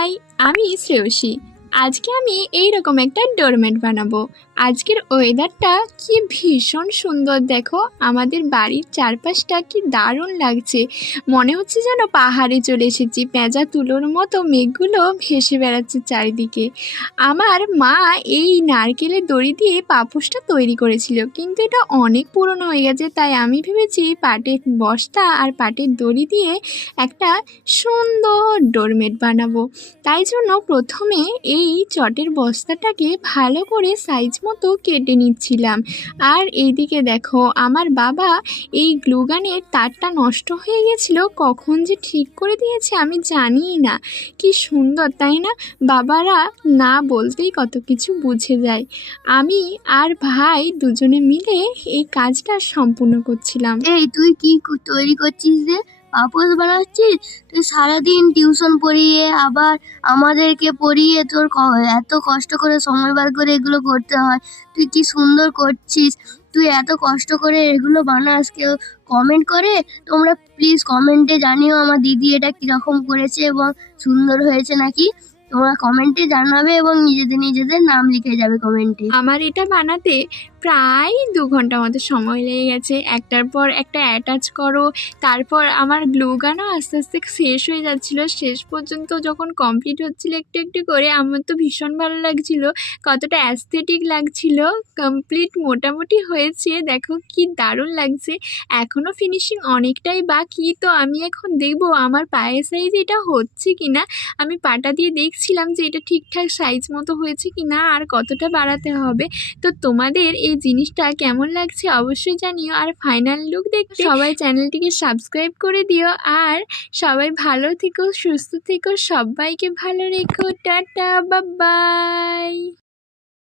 High, আমি শ্রেয়সী। আজকে আমি এইরকম একটা ডোরমেট বানাবো। আজকের ওয়েদারটা কি ভীষণ সুন্দর, দেখো আমাদের বাড়ির চারপাশটা কি দারুণ লাগছে। মনে হচ্ছে যেন পাহাড়ে চলে এসেছি, পেঁজা তুলোর মতো মেঘগুলো ভেসে বেড়াচ্ছে চারিদিকে। আমার মা এই নারকেলের দড়ি দিয়ে পাপোশটা তৈরি করেছিল, কিন্তু এটা অনেক পুরনো হয়ে গেছে, তাই আমি ভেবেছি পাটের বস্তা আর পাটের দড়ি দিয়ে একটা সুন্দর ডোরমেট বানাবো। তাই জন্য প্রথমে এই চটের বস্তাটাকে ভালো করে সাইজ মতো কেটে নিচ্ছিলাম। আর এইদিকে দেখো আমার বাবা এই গ্লুগানের তারটা নষ্ট হয়ে গেছিলো, কখন যে ঠিক করে দিয়েছে আমি জানিই না। কি সুন্দর তাই না? বাবারা না বলতেই কত কিছু বুঝে যায়। আমি আর ভাই দুজনে মিলে এই কাজটা সম্পূর্ণ করছিলাম। এই তুই কি তৈরি করছিস রে? পাপোশ বানাচ্ছিস? তুই সারাদিন টিউশন পড়িয়ে আবার আমাদেরকে পড়িয়ে তোর এত কষ্ট করে সময় বার করে এগুলো করতে হয়। তুই কি সুন্দর করছিস। তুই এত কষ্ট করে এগুলো বানাস, কেউ কমেন্ট করে? তোমরা প্লিজ কমেন্টে জানিও আমার দিদি এটা কিরকম করেছে এবং সুন্দর হয়েছে নাকি। তোমরা কমেন্টে জানাবে এবং নিজেদের নাম লিখে যাবে কমেন্টে। আমার এটা বানাতে প্রায় 2 ঘন্টা মতো সময় লেগে গেছে। একটার পর একটা অ্যাটাচ করো, তারপর আমার গ্লুগানও আস্তে আস্তে শেষ হয়ে যাচ্ছিলো। শেষ পর্যন্ত যখন কমপ্লিট হচ্ছিলো একটু একটু করে, আমার তো ভীষণ ভালো লাগছিলো, কতটা অ্যাস্থেটিক লাগছিলো। কমপ্লিট মোটামুটি হয়েছে, দেখো কি দারুণ লাগছে। এখনও ফিনিশিং অনেকটাই বাকি, তো আমি এখন দেখবো আমার পায়ের সাইজ এটা হচ্ছে কিনা। আমি পাটা দিয়ে দেখছিলাম যে এটা ঠিকঠাক সাইজ মতো হয়েছে কিনা আর কতটা বাড়াতে হবে। তো তোমাদের এই জিনিসটা কেমন লাগছে অবশ্যই জানিও। আর ফাইনাল লুক দেখতে সবাই চ্যানেলটিকে সাবস্ক্রাইব করে দিও। আর সবাই ভালো থেকো, সুস্থ থেকো, সবাইকে ভালো রেখো। Tata, bye bye.